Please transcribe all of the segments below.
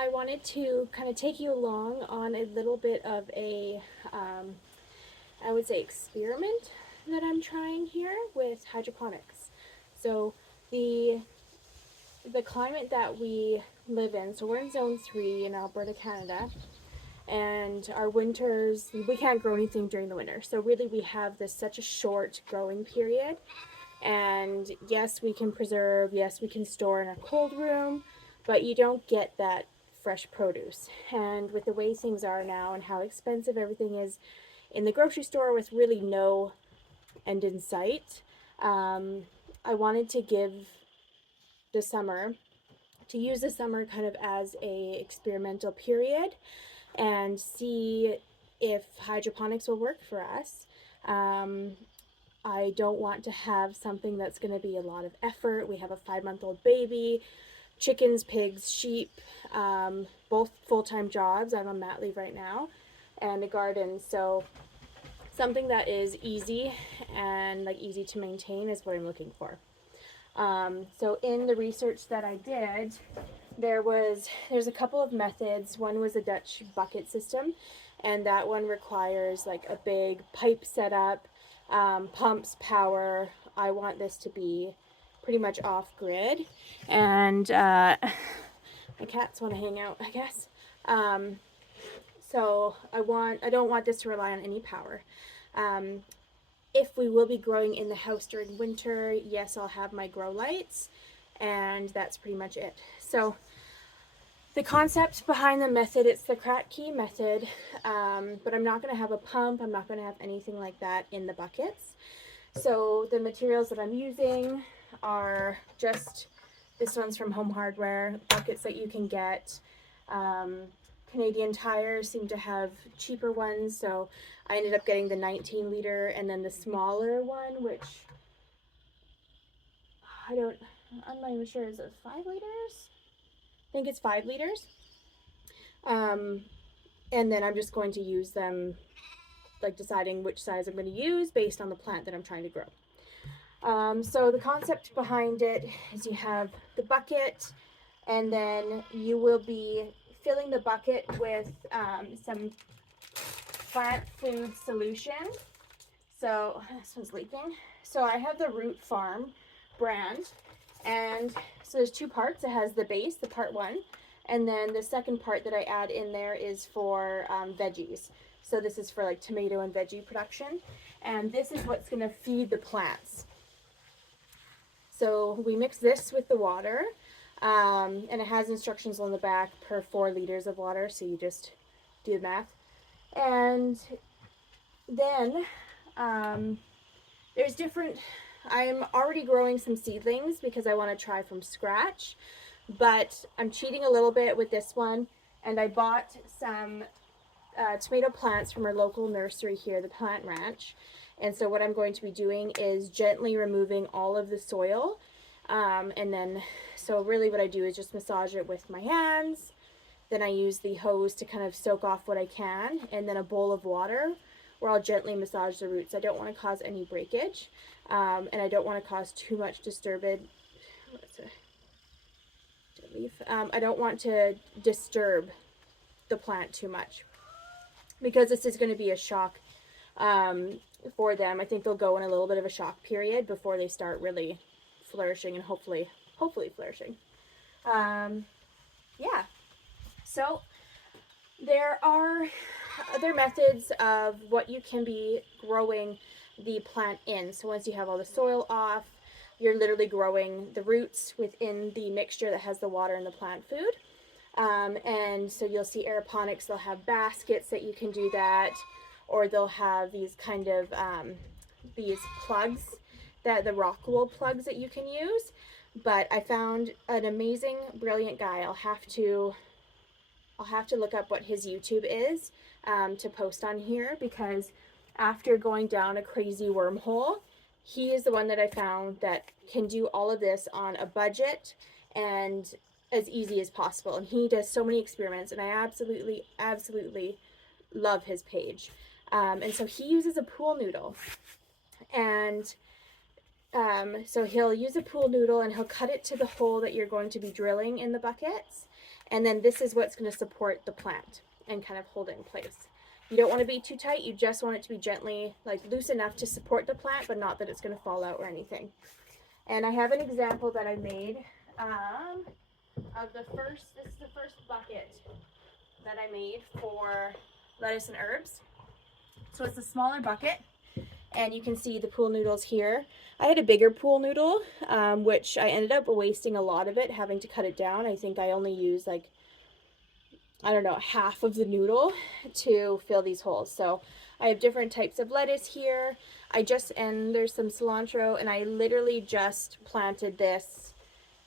I wanted to kind of take you along on a little bit of a, I would say, experiment that I'm trying here with hydroponics. So the the climate that we live in, so we're in zone 3 in Alberta, Canada, and our winters, we can't grow anything during the winter. So really we have this such a short growing period. And yes, we can preserve, yes, we can store in a cold room, but you don't get that fresh produce. And with the way things are now and how expensive everything is in the grocery store with really no end in sight, I wanted to give the summer, to use the summer kind of as a experimental period and see if hydroponics will work for us. Um, I don't want to have something that's going to be a lot of effort. We have a 5-month-old baby, chickens, pigs, sheep, both full-time jobs. I'm on mat leave right now, and a garden. So something that is easy and like easy to maintain is what I'm looking for. So in the research that I did, there's a couple of methods. One was a Dutch bucket system, and that one requires like a big pipe setup, pumps, power. I want this to be pretty much off grid, and my cats want to hang out, I guess. So I don't want this to rely on any power. Um, if we will be growing in the house during winter, yes, I'll have my grow lights, and that's pretty much it. So the concept behind the method, it's the crack key method, but I'm not going to have a pump. I'm not going to have anything like that in the buckets. So the materials that I'm using are just, this one's from Home Hardware, buckets that you can get. Canadian Tire seem to have cheaper ones, so I ended up getting the 19 liter and then the smaller one, which I'm not even sure, is it 5 liters? I think it's 5 liters. And then I'm just going to use them, like deciding which size I'm going to use based on the plant that I'm trying to grow. So the concept behind it is you have the bucket, and then you will be filling the bucket with some plant food solution. So this one's leaking. So I have the Root Farm brand, and so there's 2 parts. It has the base, the part 1, and then the second part that I add in there is for veggies. So this is for like tomato and veggie production, and this is what's going to feed the plants. So we mix this with the water, and it has instructions on the back per 4 liters of water, so you just do the math. And then there's different, I'm already growing some seedlings because I want to try from scratch, but I'm cheating a little bit with this one, and I bought some tomato plants from our local nursery here, the Plant Ranch. And so what I'm going to be doing is gently removing all of the soil, and then, so really what I do is just massage it with my hands. Then I use the hose to kind of soak off what I can, and then a bowl of water where I'll gently massage the roots. I don't want to cause any breakage, and I don't want to cause too much disturbance. I don't want to disturb the plant too much, because this is going to be a shock for them. I think they'll go in a little bit of a shock period before they start really flourishing and hopefully flourishing. Yeah. So there are other methods of what you can be growing the plant in. So once you have all the soil off, you're literally growing the roots within the mixture that has the water and the plant food. And so you'll see aeroponics, they'll have baskets that you can do that, or they'll have these kind of these plugs, that the rock wool plugs that you can use. But I found an amazing, brilliant guy. I'll have to look up what his YouTube is to post on here, because after going down a crazy wormhole, he is the one that I found that can do all of this on a budget and as easy as possible. And he does so many experiments, and I absolutely love his page. And so he uses a pool noodle, and So he'll use a pool noodle and he'll cut it to the hole that you're going to be drilling in the buckets. And then this is what's going to support the plant and kind of hold it in place. You don't want to be too tight. You just want it to be gently, like loose enough to support the plant, but not that it's going to fall out or anything. And I have an example that I made of the first, this is the first bucket that I made for lettuce and herbs. So it's a smaller bucket, and you can see the pool noodles here. I had a bigger pool noodle, which I ended up wasting a lot of it, having to cut it down. I think I only used like, I don't know, half of the noodle to fill these holes. So I have different types of lettuce here. And there's some cilantro, and I literally just planted this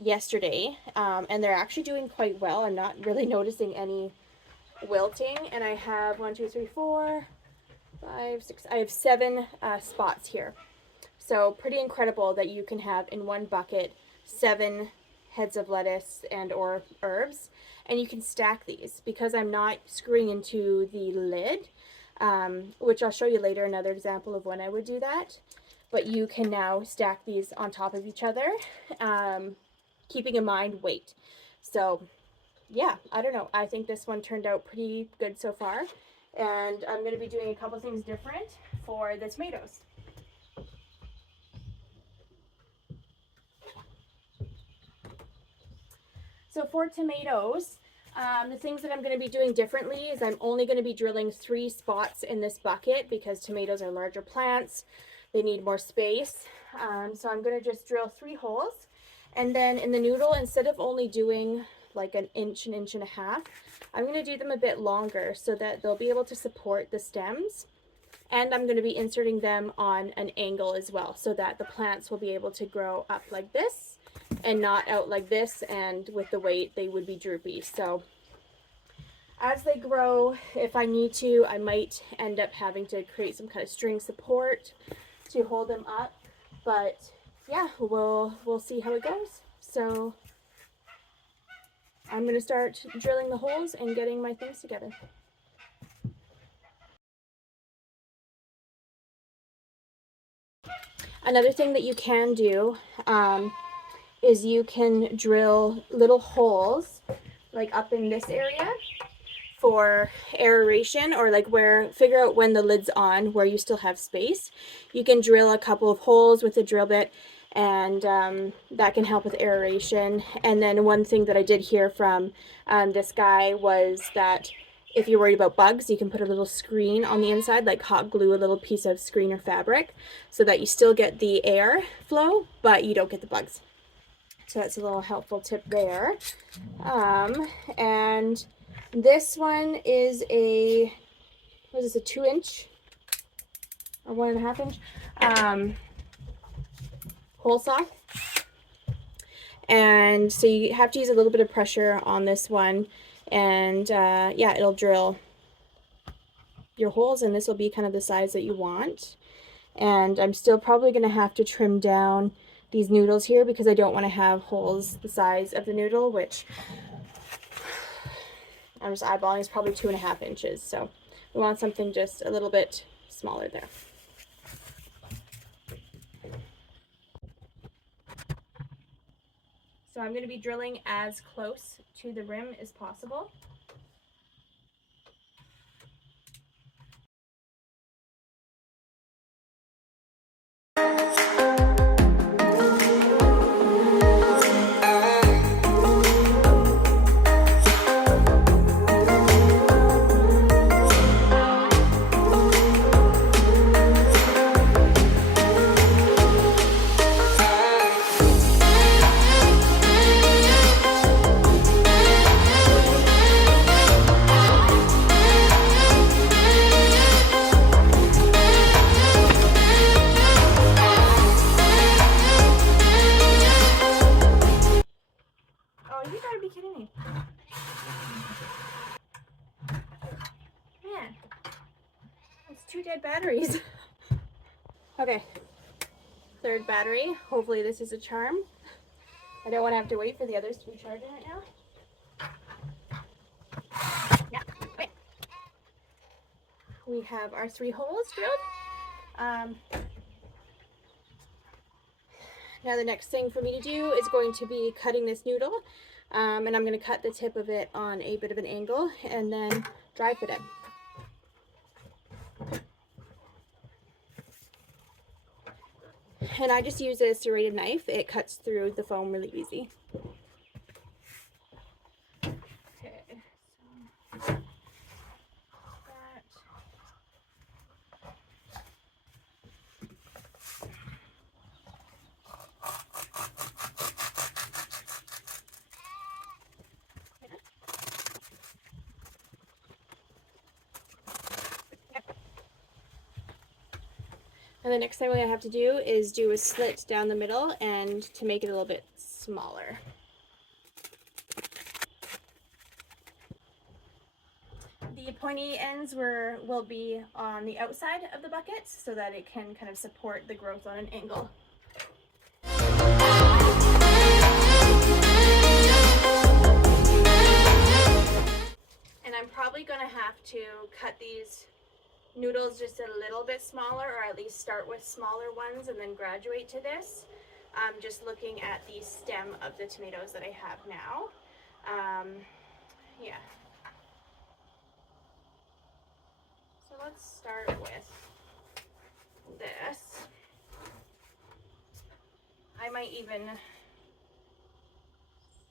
yesterday, and they're actually doing quite well. I'm not really noticing any wilting, and I have 1, 2, 3, 4, 5, 6, I have 7 spots here. So pretty incredible that you can have in one bucket 7 heads of lettuce and or herbs, and you can stack these because I'm not screwing into the lid, which I'll show you later, another example of when I would do that. But you can now stack these on top of each other, keeping in mind weight. So yeah, I don't know. I think this one turned out pretty good so far. And I'm going to be doing a couple things different for the tomatoes. So for tomatoes, the things that I'm going to be doing differently is I'm only going to be drilling 3 spots in this bucket because tomatoes are larger plants. They need more space. So I'm going to just drill 3 holes. And then in the noodle, instead of only doing like an inch and a half, I'm going to do them a bit longer so that they'll be able to support the stems. And I'm going to be inserting them on an angle as well so that the plants will be able to grow up like this and not out like this, and with the weight they would be droopy. So as they grow, if I need to, I might end up having to create some kind of string support to hold them up, but yeah, we'll see how it goes. So I'm going to start drilling the holes and getting my things together. Another thing that you can do is you can drill little holes like up in this area for aeration, or like figure out when the lid's on where you still have space. You can drill a couple of holes with a drill bit, and that can help with aeration. And then one thing that I did hear from this guy was that if you're worried about bugs, you can put a little screen on the inside, like hot glue a little piece of screen or fabric, so that you still get the air flow, but you don't get the bugs. So that's a little helpful tip there. And this one is a 2-inch or 1.5 inch hole saw. And so you have to use a little bit of pressure on this one, and yeah, it'll drill your holes, and this will be kind of the size that you want. And I'm still probably going to have to trim down these noodles here because I don't want to have holes the size of the noodle, which I'm just eyeballing is probably 2.5 inches. So we want something just a little bit smaller there. So I'm going to be drilling as close to the rim as possible. You gotta be kidding me. Man, that's 2 dead batteries. Okay, 3rd battery. Hopefully this is a charm. I don't want to have to wait for the others to be charging right now. Yeah, okay. We have our 3 holes drilled. Now the next thing for me to do is going to be cutting this noodle, and I'm going to cut the tip of it on a bit of an angle and then dry fit it. And I just use a serrated knife. It cuts through the foam really easy. Okay, so that. And the next thing we're going to have to do is do a slit down the middle and to make it a little bit smaller. The pointy ends will be on the outside of the bucket so that it can kind of support the growth on an angle. And I'm probably going to have to cut these noodles just a little bit smaller, or at least start with smaller ones and then graduate to this. Just looking at the stem of the tomatoes that I have now. Yeah. So let's start with this. I might even,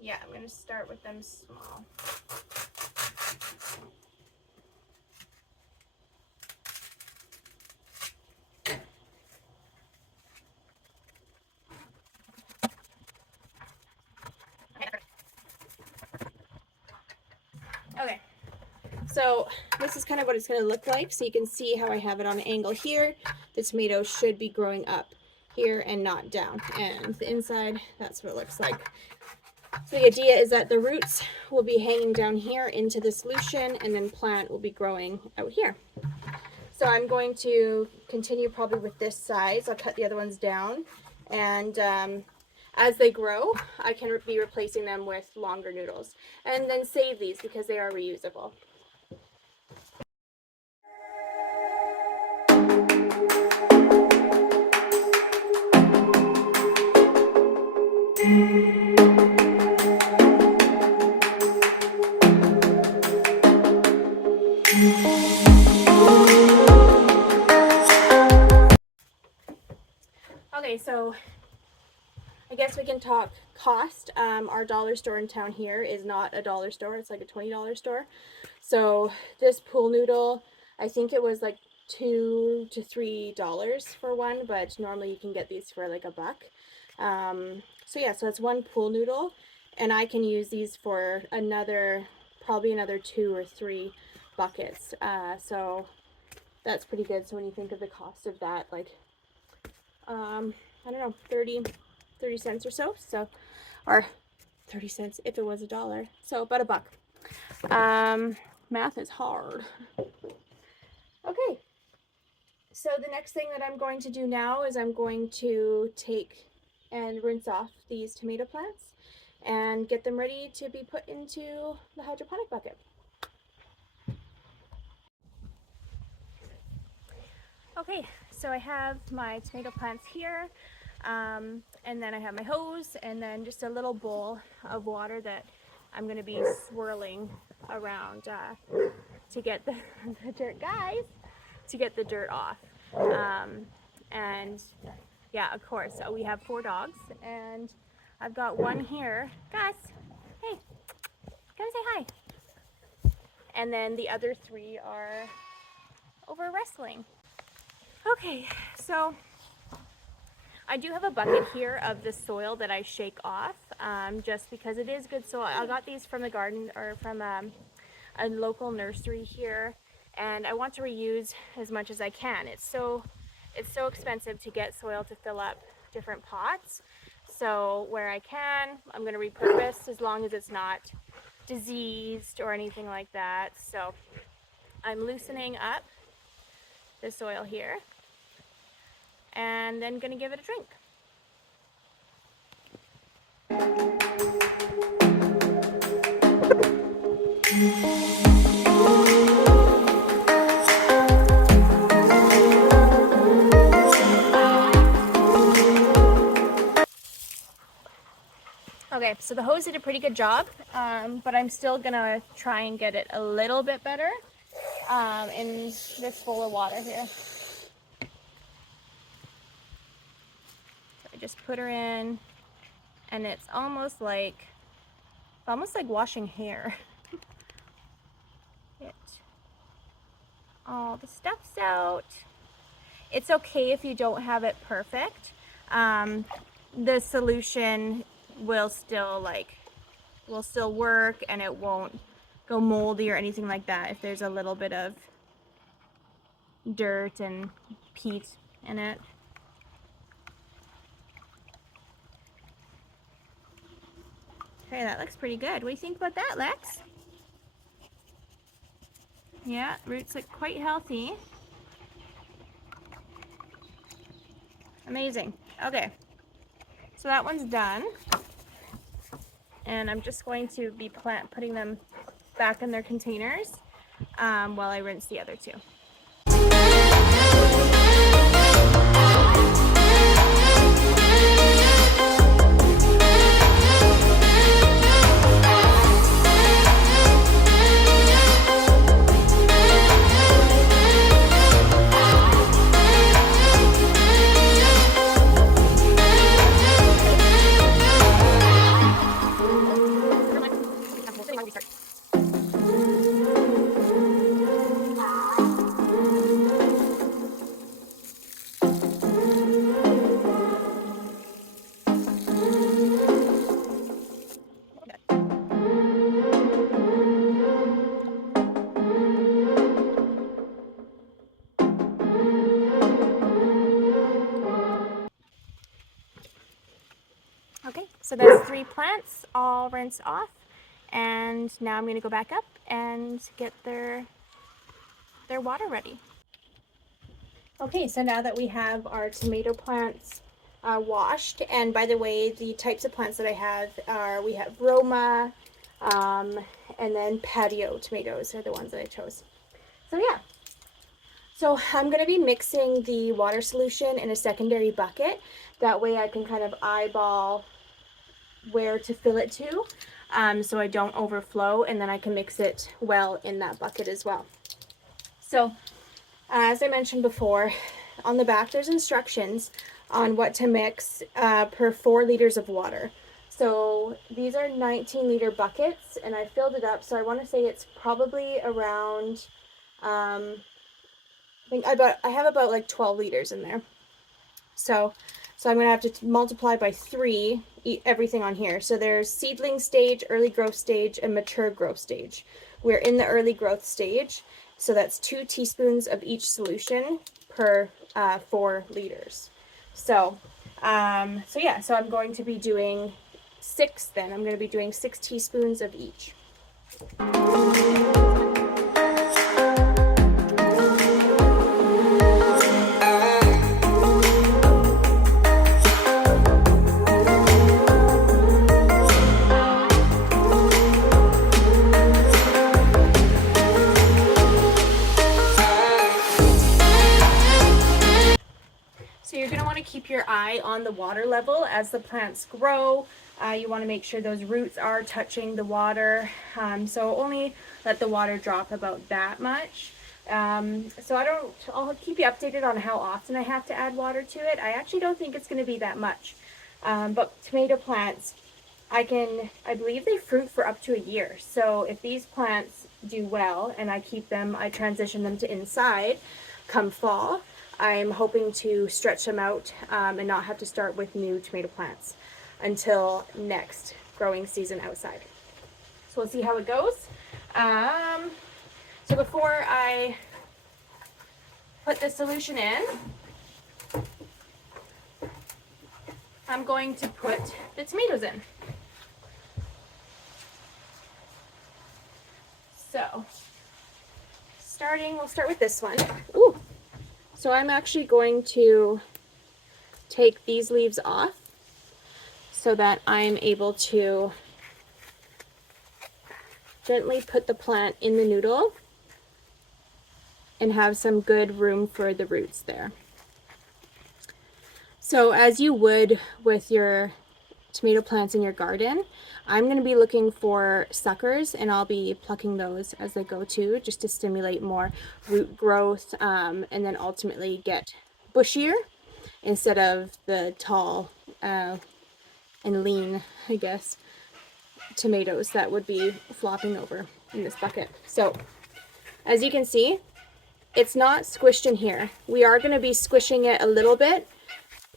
yeah, I'm going to start with them small. Okay, so this is kind of what it's going to look like. So you can see how I have it on an angle here. The tomato should be growing up here and not down. And the inside, that's what it looks like. So the idea is that the roots will be hanging down here into the solution, and then plant will be growing out here. So I'm going to continue probably with this size. I'll cut the other ones down, and as they grow, I can be replacing them with longer noodles, and then save these because they are reusable. Okay, so I guess we can talk cost. Our dollar store in town here is not a dollar store, it's like a $20 store. So this pool noodle, I think it was like $2 to $3 for one, but normally you can get these for like $1. So yeah, so it's one pool noodle, and I can use these for probably another 2 or 3 buckets. So that's pretty good. So when you think of the cost of that, like, I don't know, 30 cents or so, or 30 cents if it was $1, so about $1. Math is hard. Okay, so the next thing that I'm going to do now is I'm going to take and rinse off these tomato plants and get them ready to be put into the hydroponic bucket. Okay, so I have my tomato plants here, and then I have my hose, and then just a little bowl of water that I'm going to be swirling around to get the dirt, to get the dirt off. And yeah, of course, we have 4 dogs, and I've got one here. Gus, hey, come say hi. And then the other 3 are over wrestling. Okay, so I do have a bucket here of the soil that I shake off, just because it is good soil. I got these from the garden, or from a local nursery here, and I want to reuse as much as I can. It's so expensive to get soil to fill up different pots. So where I can, I'm going to repurpose, as long as it's not diseased or anything like that. So I'm loosening up the soil here, and then going to give it a drink. So the hose did a pretty good job, but I'm still gonna try and get it a little bit better in this bowl of water here. So I just put her in, and it's almost like washing hair. Get all the stuffs out. It's okay if you don't have it perfect. The solution will still work, and it won't go moldy or anything like that if there's a little bit of dirt and peat in it. Okay, that looks pretty good. What do you think about that, Lex? Yeah, roots look quite healthy. Amazing. Okay, so that one's done. And I'm just going to be putting them back in their containers while I rinse the other two. Okay, so that's 3 plants all rinsed off, and now I'm going to go back up and get their water ready. Okay, so now that we have our tomato plants washed, and by the way, the types of plants that I have are, we have Roma, and then patio tomatoes are the ones that I chose. So yeah, so I'm going to be mixing the water solution in a secondary bucket. That way I can kind of eyeball where to fill it to, so I don't overflow, and then I can mix it well in that bucket as well. So as I mentioned before, on the back there's instructions on what to mix per 4 liters of water. So these are 19-liter buckets, and I filled it up, so I want to say it's probably around I have about like 12 liters in there. So I'm going to have to multiply by 3 everything on here. So there's seedling stage, early growth stage, and mature growth stage. We're in the early growth stage, so that's 2 teaspoons of each solution per 4 liters. So yeah, so I'm going to be doing 6 then. I'm going to be doing 6 teaspoons of each. So you're going to want to keep your eye on the water level as the plants grow. You want to make sure those roots are touching the water. So only let the water drop about that much. I'll keep you updated on how often I have to add water to it. I actually don't think it's going to be that much. But tomato plants, I believe they fruit for up to a year. So if these plants do well and I transition them to inside come fall, I'm hoping to stretch them out and not have to start with new tomato plants until next growing season outside. So we'll see how it goes. So before I put the solution in, I'm going to put the tomatoes in. So we'll start with this one. Ooh. So I'm actually going to take these leaves off so that I'm able to gently put the plant in the noodle and have some good room for the roots there. So as you would with your tomato plants in your garden, I'm going to be looking for suckers, and I'll be plucking those as they go too, just to stimulate more root growth, and then ultimately get bushier instead of the tall and lean, I guess, tomatoes that would be flopping over in this bucket. So as you can see, it's not squished in here. We are going to be squishing it a little bit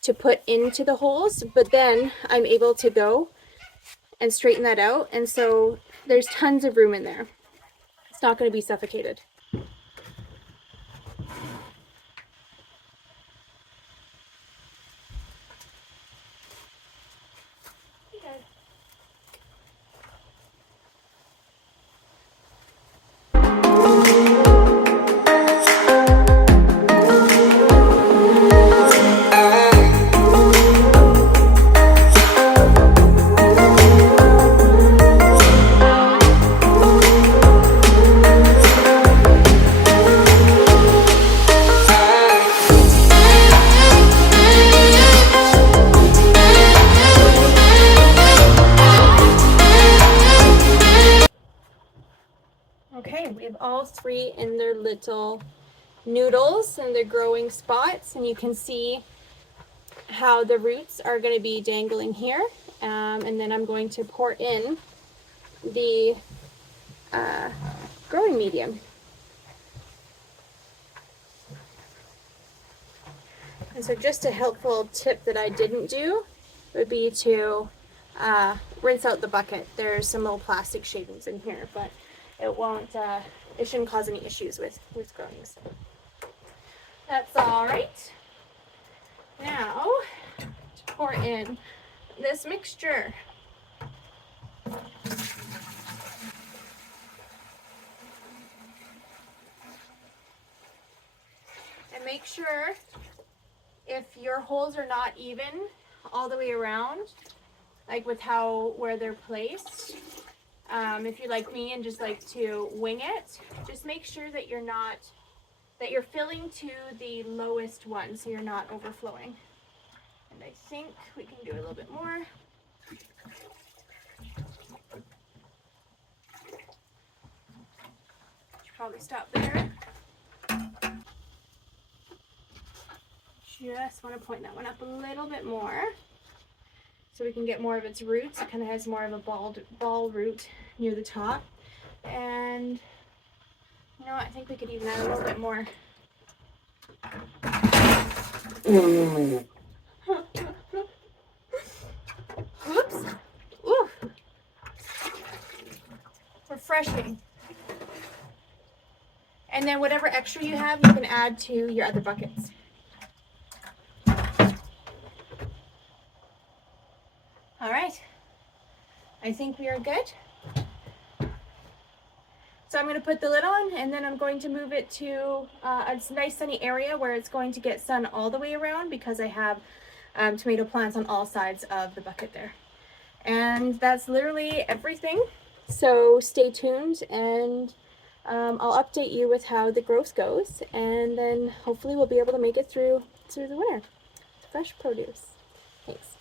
to put into the holes, but then I'm able to go and straighten that out, and so there's tons of room in there. It's not going to be suffocated. Okay. Okay, we have all three in their little noodles and their growing spots, and you can see how the roots are going to be dangling here, and then I'm going to pour in the growing medium. And so just a helpful tip that I didn't do would be to rinse out the bucket. There's some little plastic shavings in here, but it won't, it shouldn't cause any issues with growing. So that's all right. Now, to pour in this mixture. And make sure, if your holes are not even all the way around, like with where they're placed, if you're like me and just like to wing it, just make sure that you're filling to the lowest one, so you're not overflowing. And I think we can do a little bit more. Should probably stop there. Just want to point that one up a little bit more so we can get more of its roots. It kind of has more of a ball root near the top. And you know what, I think we could even add a little bit more. Oops. Ooh. Refreshing. And then whatever extra you have, you can add to your other buckets. All right, I think we are good. So I'm going to put the lid on, and then I'm going to move it to a nice sunny area where it's going to get sun all the way around, because I have tomato plants on all sides of the bucket there. And that's literally everything. So stay tuned, and I'll update you with how the growth goes, and then hopefully we'll be able to make it through the winter. Fresh produce. Thanks.